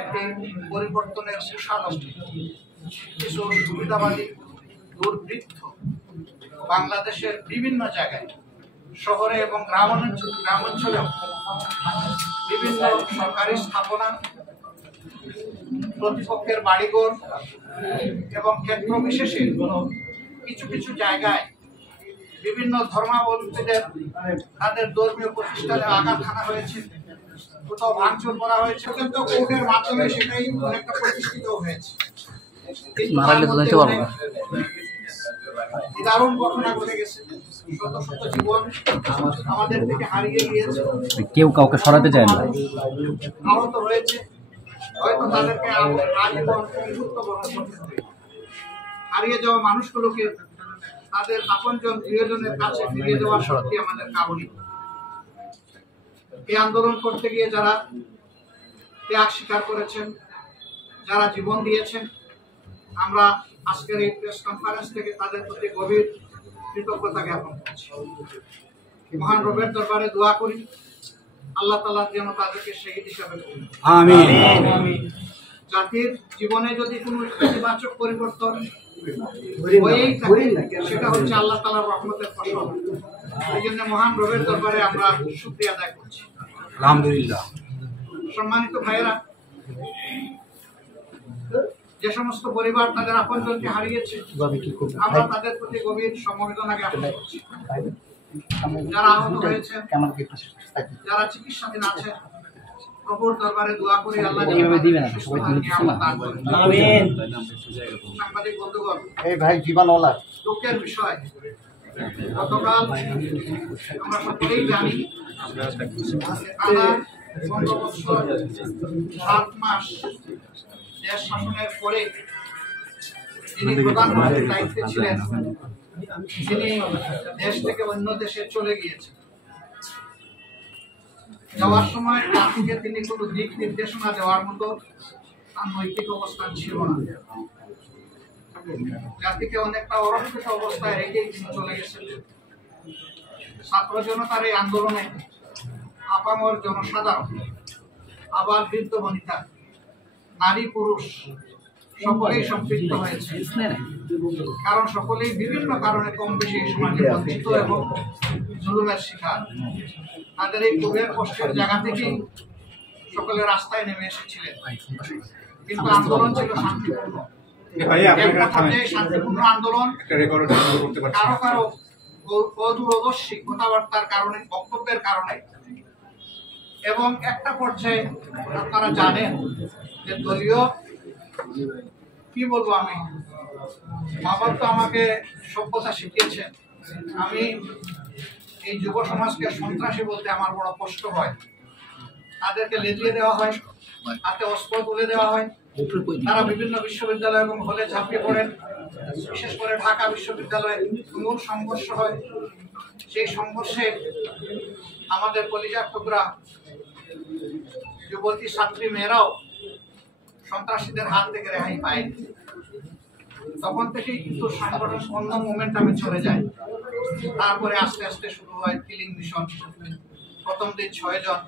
একটি পরিবর্তনের সুশাল আসছে। কিছু সুবিধাবাদী দুর্বৃত্ত বাংলাদেশের বিভিন্ন জায়গায় শহরে এবং গ্রামাঞ্চলেও বিভিন্ন সরকারি স্থাপনা, প্রতিপক্ষের বাড়িঘর এবং ক্ষেত্র বিশেষে কিছু কিছু জায়গায় বিভিন্ন ধর্মাবলম্বীদের তাদের ধর্মীয় প্রতিষ্ঠানে আঘাত হানা হয়েছে, কোথাও ভাঙচুর করা হয়েছে, কিন্তু কোর্টের মাধ্যমে সেটাই অনেকটা প্রতিষ্ঠিত হয়েছে। দারুণ ঘটনা ঘটে গেছে, শত শত জীবন আমাদের থেকে হারিয়ে গিয়েছে, কেউ কাউকে সরাতে চায় না, আহত হয়েছে, হয়তো তাদেরকে আজীবন বিভক্ত বরণ করতে হবে। হারিয়ে যাওয়া মানুষগুলোকে তাদের আপনজন প্রিয়জনের কাছে ফিরিয়ে দেওয়ার শক্তি আমাদের কারণে। এই আন্দোলন করতে গিয়ে যারা ত্যাগ স্বীকার করেছেন, যারা জীবন দিয়েছেন, আমরা আজকের এই প্রেস কনফারেন্স থেকে তাদের প্রতি গভীর কৃতজ্ঞতা জ্ঞাপন করছি। মহান রবের দরবারে দোয়া করি, আল্লাহ তাআলা যেন তাদেরকে শহীদ হিসাবে করেন। আমিন। জাতির জীবনে যদি কোনো ইতিবাচক পরিবর্তন হয়েই থাকে, সেটা হচ্ছে আল্লাহ তাআলার রহমতের ফসল। এই জন্য মহান রবের দরবারে আমরা শুকরিয়া আদায় করছি। আলহামদুলিল্লাহ। সম্মানিত ভাইয়েরা, যে সমস্ত পরিবার তাদের আপনজনকে হারিয়েছে, আমরা তাদের প্রতি গভীর সমবেদনা জ্ঞাপন করছি। যারা আহত হয়েছে, যারা চিকিৎসাধীন আছে, প্রভুর দরবারে দোয়া করি আল্লাহ সাংবাদিক বন্ধুগণ, এই ভাই জীবনওয়ালা দুঃখের বিষয়, গতকাল আমরা সকলেই জানি টানা 15 বছর 7 মাস দেশ শাসনের পরে যিনি প্রধানমন্ত্রীর দায়িত্বে ছিলেন, তিনি দেশ থেকে অন্য দেশে চলে গিয়েছেন। যাওয়ার সময় জাতিকে তিনি কোনো দিক নির্দেশনা দেওয়ার মতো তার নৈতিক অবস্থান ছিল না। জাতিকে অনেকটা অরক্ষিত অবস্থায় রেখেই তিনি চলে গেছেন। ছাত্র জনতার এই আন্দোলনে আপামর জনসাধারণ, আবার বৃদ্ধ বনিতা, নারী পুরুষ সকলেই সম্পৃক্ত হয়েছে, কারণ সকলেই বিভিন্ন কারণে কম বেশি সমাজে বঞ্চিত এবং জুলুমের শিকার। তাদের এই ক্ষোভের কষ্টের জায়গা থেকেই সকলে রাস্তায় নেমে এসেছিলেন, কিন্তু আন্দোলন ছিল শান্তিপূর্ণ। শান্তিপূর্ণ আন্দোলন কারো কারো অদূরদর্শী কথাবার্তার কারণে, বক্তব্যের কারণে, এবং একটা পর্যায়ে আপনারা জানেন যে দলীয় কি বলবো, আমি বাবা তো আমাকে সভ্যতা শিখিয়েছেন, আমি এই যুব সমাজকে সন্ত্রাসী বলতে আমার বড় কষ্ট হয়। তাদেরকে লেজিয়ে দেওয়া হয়, হাতে অস্ত্র তুলে দেওয়া হয়, তারা বিভিন্ন বিশ্ববিদ্যালয় এবং হলে ঝাঁপিয়ে পড়েন। বিশেষ করে ঢাকা বিশ্ববিদ্যালয়ে তুমুল সংঘর্ষ হয়। সেই সংঘর্ষে আমাদের কলিজার টুকরা যুবতী ছাত্রী মেয়েরাও সন্ত্রাসীদের হাত থেকে রেহাই পায়। তখন থেকেই কিন্তু সংগঠন অন্য মোমেন্টামে চলে যায়। তারপরে আস্তে আস্তে শুরু হয় কিলিং মিশন। প্রথম দিন 6 জন,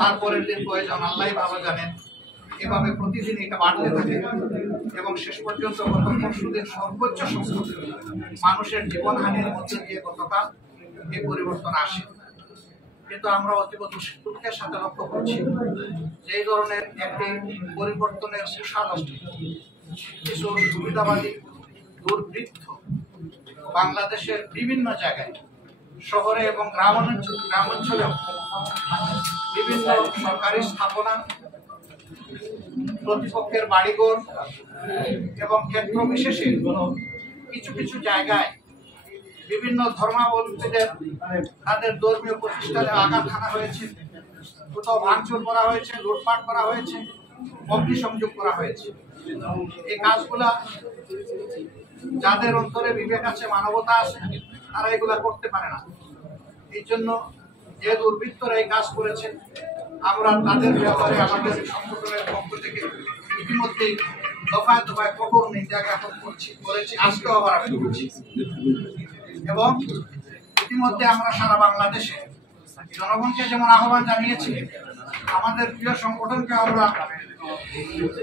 তারপরের দিন কয়েকজন আল্লাহই ভালো জানেন। এভাবে প্রতিদিন এটা বাড়তে থাকে এবং শেষ পর্যন্ত গত পরশুদিন সর্বোচ্চ সংখ্যক মানুষের জীবনহানির মধ্যে দিয়ে গতকাল এই পরিবর্তন আসে। কিন্তু আমরা অতীব দুঃখের সাথে লক্ষ্য করছি যে এই ধরনের একটি পরিবর্তনের সুশাল আসছে। কিছু সুবিধাবাদী দুর্বৃত্ত বাংলাদেশের বিভিন্ন জায়গায় শহরে এবং গ্রামাঞ্চলেও বিভিন্ন সরকারি স্থাপনা, প্রতিপক্ষের বাড়িঘর এবং ক্ষেত্র বিশেষে কিছু কিছু জায়গায় বিভিন্ন ধর্মাবলম্বীদের তাদের ধর্মীয় প্রতিষ্ঠানে আঘাত হানা হয়েছে, কোথাও ভাঙচুর করা হয়েছে, লুটপাট করা হয়েছে, অগ্নিসংযোগ করা হয়েছে। এই কাজগুলা যাদের অন্তরে বিবেক আছে, মানবতা আছে, তারা এগুলা করতে পারে না। এই জন্য যে দুর্বৃত্তরা এই কাজ করেছে, আমরা তাদের ব্যাপারে আমাদের সংগঠনের পক্ষ থেকে ইতিমধ্যেই দফায় দফায় কঠোর নিন্দা জ্ঞাপন করেছি, আজকেও আবার আমি করছি। এবং ইতিমধ্যে আমরা সারা বাংলাদেশে জনগণকে যেমন আহ্বান জানিয়েছি, আমাদের প্রিয় সংগঠনকে আমরা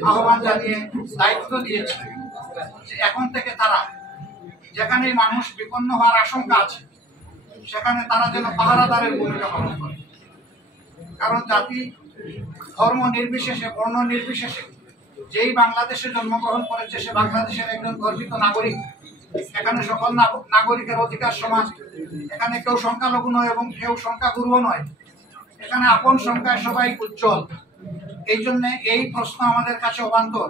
আহ্বান জানিয়ে দায়িত্ব দিয়েছি যে এখন থেকে তারা যেখানে মানুষ বিপন্ন হওয়ার আশঙ্কা আছে সেখানে তারা যেন পাহারাদারের ভূমিকা পালন করে। কারণ জাতি ধর্ম নির্বিশেষে, বর্ণ নির্বিশেষে যেই বাংলাদেশে জন্মগ্রহণ করেছে সে বাংলাদেশের একজন গর্বিত নাগরিক। এখানে সকল নাগরিকের অধিকার সমান। এখানে কেউ সংখ্যালঘু নয় এবং কেউ সংখ্যাগুরুও নয়। এখানে আপন সংখ্যায় সবাই উজ্জ্বল। এই জন্য এই প্রশ্ন আমাদের কাছে অবান্তর।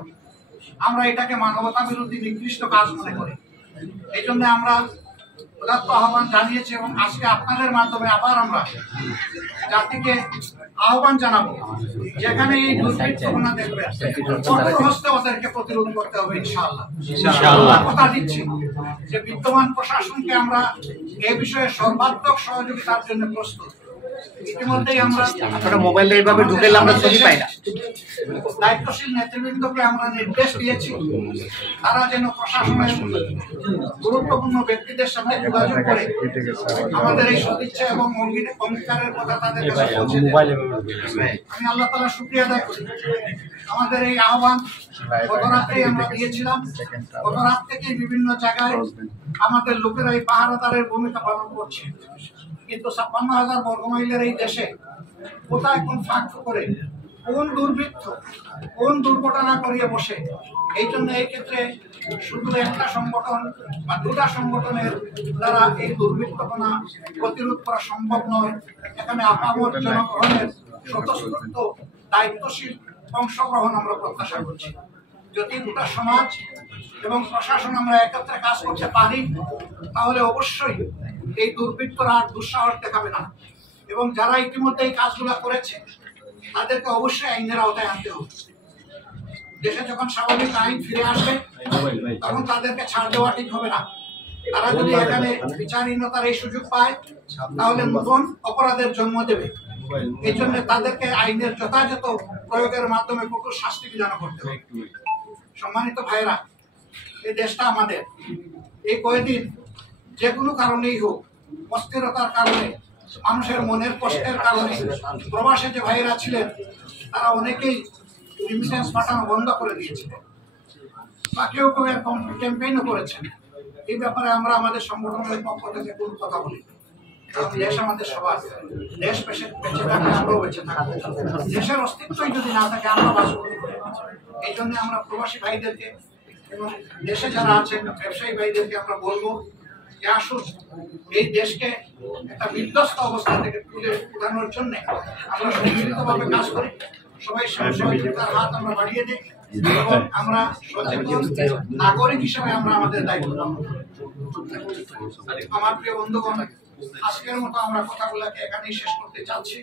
আমরা এটাকে মানবতা বিরোধী নিকৃষ্ট কাজ মনে করি। এই জন্য আমরা উদাত্ত আহ্বান জানিয়েছি এবং আজকে আপনাদের মাধ্যমে আবার আমরা জাতিকে আহ্বান জানাবো, যেখানে এই দুর্বৃত্তপনা দেখবে কঠোর হস্তে ওদেরকে প্রতিরোধ করতে হবে ইনশাআল্লাহ। কথা দিচ্ছি যে বিদ্যমান প্রশাসনকে আমরা এই বিষয়ে সর্বাত্মক সহযোগিতার জন্য প্রস্তুত। ইতিমধ্যেই আমরা মোবাইলে এইভাবে ঢুকেলে আমরা ছবি পাই না। দায়িত্বশীল নেতৃবৃন্দকে আমরা নির্দেশ দিয়েছি তারা যেন প্রশাসনের গুরুত্বপূর্ণ ব্যক্তিদের সাথে যোগাযোগ করে আমাদের এই সদিচ্ছা এবং অঙ্গীকারের কথা তাদের কাছে পৌঁছে দেয়। আমি আল্লাহ তাআলার শুকরিয়া আদায় করি। আমাদের এই আহ্বান গত রাতেই আমরা দিয়েছিলাম। গত রাত থেকে বিভিন্ন জায়গায় আমাদের লোকেরা এই পাহারাদারের ভূমিকা পালন করছে। কিন্তু ৫৬,০০০ বর্গমাইলের এই দেশে কোথায় কোন ফাঁক করে কোন দুর্বৃত্ত কোন দুর্ঘটনা করিয়ে বসে। এই জন্য এই ক্ষেত্রে শুধু একটা সংগঠন বা দুটা সংগঠনের দ্বারা এই দুর্বৃত্তপনা প্রতিরোধ করা সম্ভব নয়। এখানে আপামর জনগণের স্বতঃস্ফূর্ত দায়িত্বশীল অংশগ্রহণ আমরা প্রত্যাশা করছি। যদি গোটা সমাজ এবং প্রশাসন আমরা একত্রে কাজ করতে পারি তাহলে অবশ্যই এই দুর্বৃত্তরা আর দুঃসাহস দেখাবে না এবং যারা ইতিমধ্যে এই কাজগুলো করেছে তাদেরকে অবশ্যই আইনের আওতায় আনতে হবে। দেশে যখন স্বাভাবিক আইন ফিরে আসবে তখন তাদেরকে ছাড় দেওয়া ঠিক হবে না। তারা যদি এখানে বিচারহীনতার এই সুযোগ পায় তাহলে নতুন অপরাধের জন্ম দেবে। এই জন্য তাদেরকে আইনের যথাযথ প্রয়োগের মাধ্যমে কঠোর শাস্তি বিধান করতে হবে। সম্মানিত ভাইরা, এই দেশটা আমাদের। এই কয়েকদিন যে কোনো কারণেই হোক, অস্থিরতার কারণে, মানুষের মনের কষ্টের কারণে প্রবাসে যে ভাইরা ছিলেন তারা অনেকেই রিমিটেন্স পাঠানো বন্ধ করে দিয়েছিলেন বা কেউ কেউ এরকম ক্যাম্পেইনও করেছেন। এই ব্যাপারে আমরা আমাদের সংগঠনের পক্ষ থেকে কোনো কথা বলি। দেশ আমাদের সবার, দেশ বেঁচে থাকলে আমরাও বেঁচে থাকবো। দেশের অস্তিত্বই যদি না থাকে আমরা বাঁচব। এই জন্য আমরা প্রবাসী ভাইদেরকে এবং দেশে যারা আছেন ব্যবসায়ী ভাইদেরকে আমরা বলবো যে আসুন এই দেশকে একটা বিধ্বস্ত অবস্থা থেকে তুলে উঠানোর জন্য আমরা সম্মিলিতভাবে কাজ করি। সবাই সহযোগিতার হাত আমরা বাড়িয়ে দিই এবং আমরা সচেতন নাগরিক হিসেবে আমরা আমাদের দায়িত্ব পালন করি। আমার প্রিয় বন্ধুগণ, আজকের মতো আমরা কথাগুলোকে এখানেই শেষ করতে চাচ্ছি।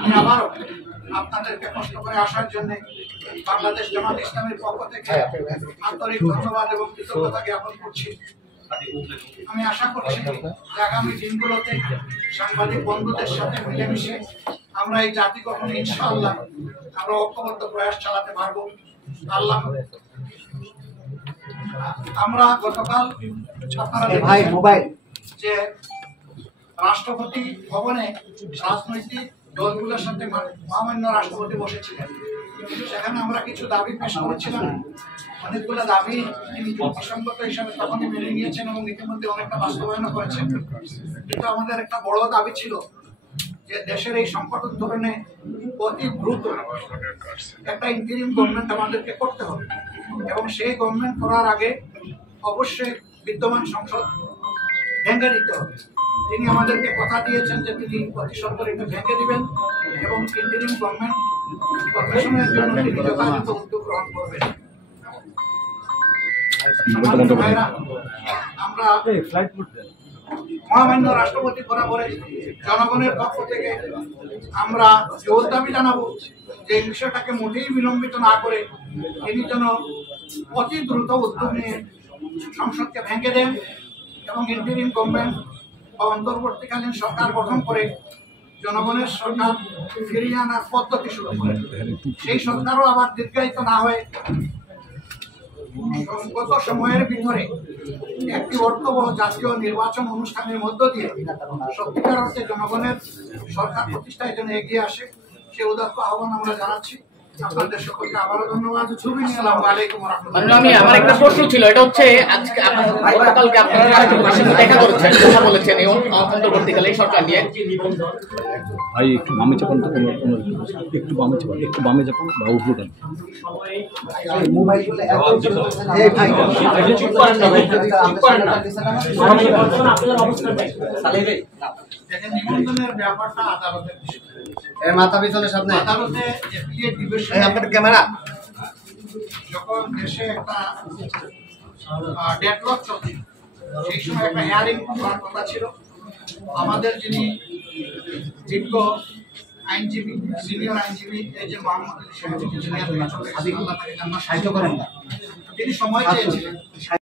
আমি আবারও আপনাদেরকে কষ্ট করে আসার জন্য বাংলাদেশ জামাত ইসলামের পক্ষ থেকে আন্তরিক ধন্যবাদ এবং কৃতজ্ঞতা জ্ঞাপন করছি। আমি আশা করছি যে আগামী দিনগুলোতে সাংবাদিক বন্ধুদের সাথে মিলেমিশে আমরা এই জাতি গঠনে ইনশাআল্লাহ আমরা ঐক্যবদ্ধ প্রয়াস চালাতে পারবো। আল্লাহ আমরা গতকাল আপনারা দেখেছেন যে রাষ্ট্রপতি ভবনে রাজনৈতিক দলগুলোর সাথে মহামান্য রাষ্ট্রপতি বসেছিলেন। সেখানে আমরা কিছু দাবি পেশ করেছিলাম। অনেকগুলো দাবি তিনি যুক্তিসঙ্গত হিসাবে তখনই মেনে নিয়েছেন এবং ইতিমধ্যে অনেকটা বাস্তবায়ন করেছেন। কিন্তু আমাদের একটা বড় দাবি ছিল যে দেশের এই সংকট উত্তরণে অতি দ্রুত একটা ইন্টারিম গভর্নমেন্ট আমাদেরকে করতে হবে এবং সেই গভর্নমেন্ট করার আগে অবশ্যই বিদ্যমান সংসদ ভেঙে দিতে হবে। তিনি আমাদেরকে কথা দিয়েছেন যে তিনি অতি সত্বর এটা ভেঙে দিবেন এবং ইন্টারিম গভর্নমেন্ট গঠনের জন্য তিনি যথাযথ উদ্যোগ গ্রহণ করবেন। আমরা মহামান্য রাষ্ট্রপতি বরাবরে জনগণের পক্ষ থেকে আমরা জোর দাবি জানাবো যে এই বিষয়টাকে মোটেই বিলম্বিত না করে তিনি যেন অতি দ্রুত উদ্যোগ নিয়ে সংসদকে ভেঙে দেন এবং ইন্টারিম গভর্নমেন্ট বা অন্তর্বর্তীকালীন সরকার গঠন করে জনগণের সরকার ফিরিয়ে আনার পদ্ধতি শুরু করে। সেই সরকারও আবার দীর্ঘায়িত না হয়ে গত সময়ের ভিতরে একটি অর্থবহ জাতীয় নির্বাচন অনুষ্ঠানের মধ্য দিয়ে সত্যিকার অর্থে জনগণের সরকার প্রতিষ্ঠায় জন্য এগিয়ে আসে। সে উদাত্ত আহ্বান আমরা জানাচ্ছি। আপনাদের সকলকে আবারও ধন্যবাদ। আসসালামু আলাইকুম ওয়া রাহমাতুল্লাহ। আমি আমার একটা প্রশ্ন ছিল, এটা হচ্ছে আজকে গতকালকে আপনারা রাষ্ট্রপতির সাথে দেখা করেছেন, কথা বলেছেন এই অন্তর্বর্তীকালে এই সরকার নিয়ে। ভাই একটু বামে চাপান তো, একটু বামে চাপান, একটু বামে চাপান বা উপরে টান। দেখেন, নিবন্ধনের ব্যাপারটা আদালতের বিষয়। মাথা পিছনের সামনে আদালতে অ্যাপিলিয়েট ডিভিশন আপনার ক্যামেরা যখন দেশে একটা ডেডলক চলছে, সেই সময় একটা হেয়ারিং হওয়ার কথা ছিল। আমাদের যিনি যোগ্য আইনজীবী, সিনিয়র আইনজীবী, এই যে মোহাম্মদ আলী সাহেব, যিনি দুনিয়া থেকে চলে গেছেন, আল্লাহ তাকে জান্নাত সাহায্য করেন না, তিনি সময় চেয়েছিলেন।